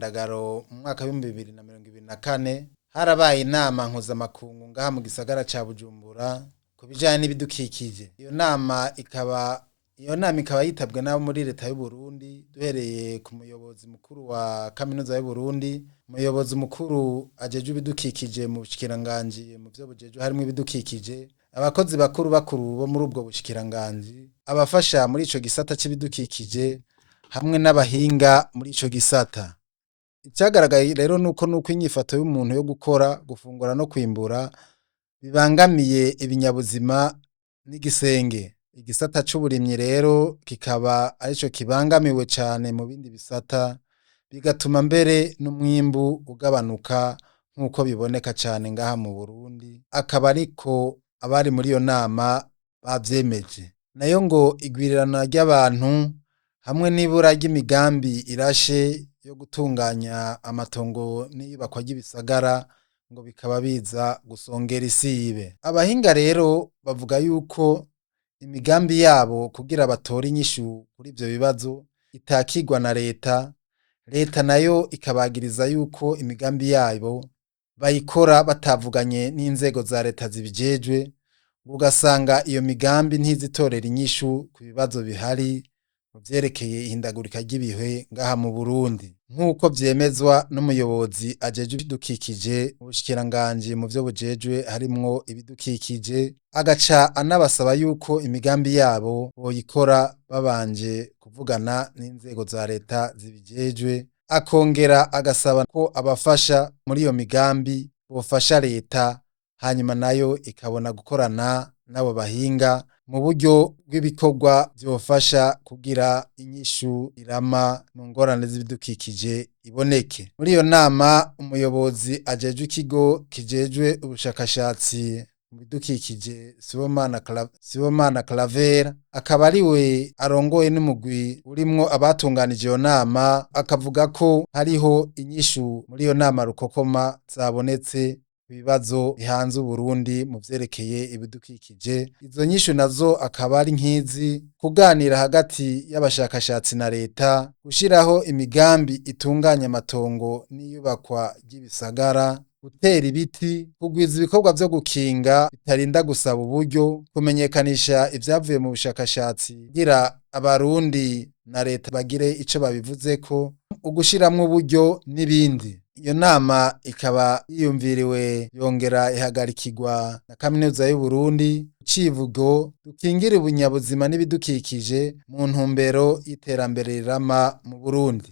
Myandagaro mu mwaka wa 2024 harabaye inama mpuzamakungu ngaha mu gisagara ca Bujumbura ku bijanye n'ibidukikije. Iyo nama ikaba yitabwe n'abo muri leta y'u Burundi, duhereye ku muyobozi mukuru wa kaminuza y'u Burundi, umuyobozi mukuru ajejwe ibidukikije mu bushikiranganji mu vyo bujejwe harimwo ibidukikije, abakozi bakuru bo muri ubwo bushikiranganji, abafasha muri ico gisata c'ibidukikije hamwe n'abahinga muri ico gisata. Icagaragaye rero nuko inyifato y'umuntu yo gukora, gufungura no kwimbura bibangamiye ibinyabuzima n'igisenge. Igisata c'uburimyi rero kikaba arico kibangamiwe cane mu bindi bisata, bigatuma mbere n'umwimbu ugabanuka nk'uko biboneka cane ngaha mu Burundi, akaba ariko abari muri iyo nama bavyemeje. Nayo ngo igwirirana ry'abantu hamwe n'ibura ry'imigambi irashe yo gutunganya amatongo n'iyubakwa ry'ibisagara ngo bikaba biza gusongera isibe. Abahinga rero bavuga yuko imigambi yabo kugira batore inyishu kuri ivyo bibazo itakigwa na leta nayo ikabagiriza yuko imigambi yabo bayikora batavuganye n'inzego za leta zibijejwe, ugasanga iyo migambi ntizitorera inyishu ku bibazo bihari mu vyerekeye ihindagurika ry'ibihe ngaha mu Burundi, nk'uko vyemezwa n'umuyobozi ajejwe ibidukikije mu bushikiranganji mu vyo bujejwe harimwo ibidukikije, agaca anabasaba yuko imigambi yabo boyikora babanje kuvugana n'inzego za leta zibijejwe, akongera agasaba ko abafasha muri iyo migambi bofasha leta, hanyuma nayo ikabona gukorana n'abo bahinga mu buryo bw'ibikorwa vyofasha kugira inyishu irama mu ngorane z'ibidukikije iboneke. Muri iyo nama umuyobozi ajejwe ikigo kijejwe ubushakashatsi mu bidukikije Sibomana Claver akaba ariwe arongoye n'umugwi urimwo abatunganije iyo nama, akavuga ko hariho inyishu muri iyo nama rukokoma zabonetse ibibazo bihanze Uburundi mu vyerekeye ibidukikije. Izo nyishu nazo akaba ari nk'izi: kuganira hagati y'abashakashatsi na leta, gushiraho imigambi itunganya amatongo n'iyubakwa ry'ibisagara, gutera ibiti, kugwiza ibikorwa vyo gukinga bitarinda gusaba uburyo, kumenyekanisha ivyavuye mu bushakashatsi kugira abarundi na leta bagire ico babivuzeko, ugushiramwo uburyo n'ibindi. Iyo nama ikaba yiyumviriwe yongera ihagarikirwa na kaminuza y'u Burundi, icivugo dukingire ubunyabuzima n'ibidukikije mu ntumbero y'iterambere rirama mu Burundi.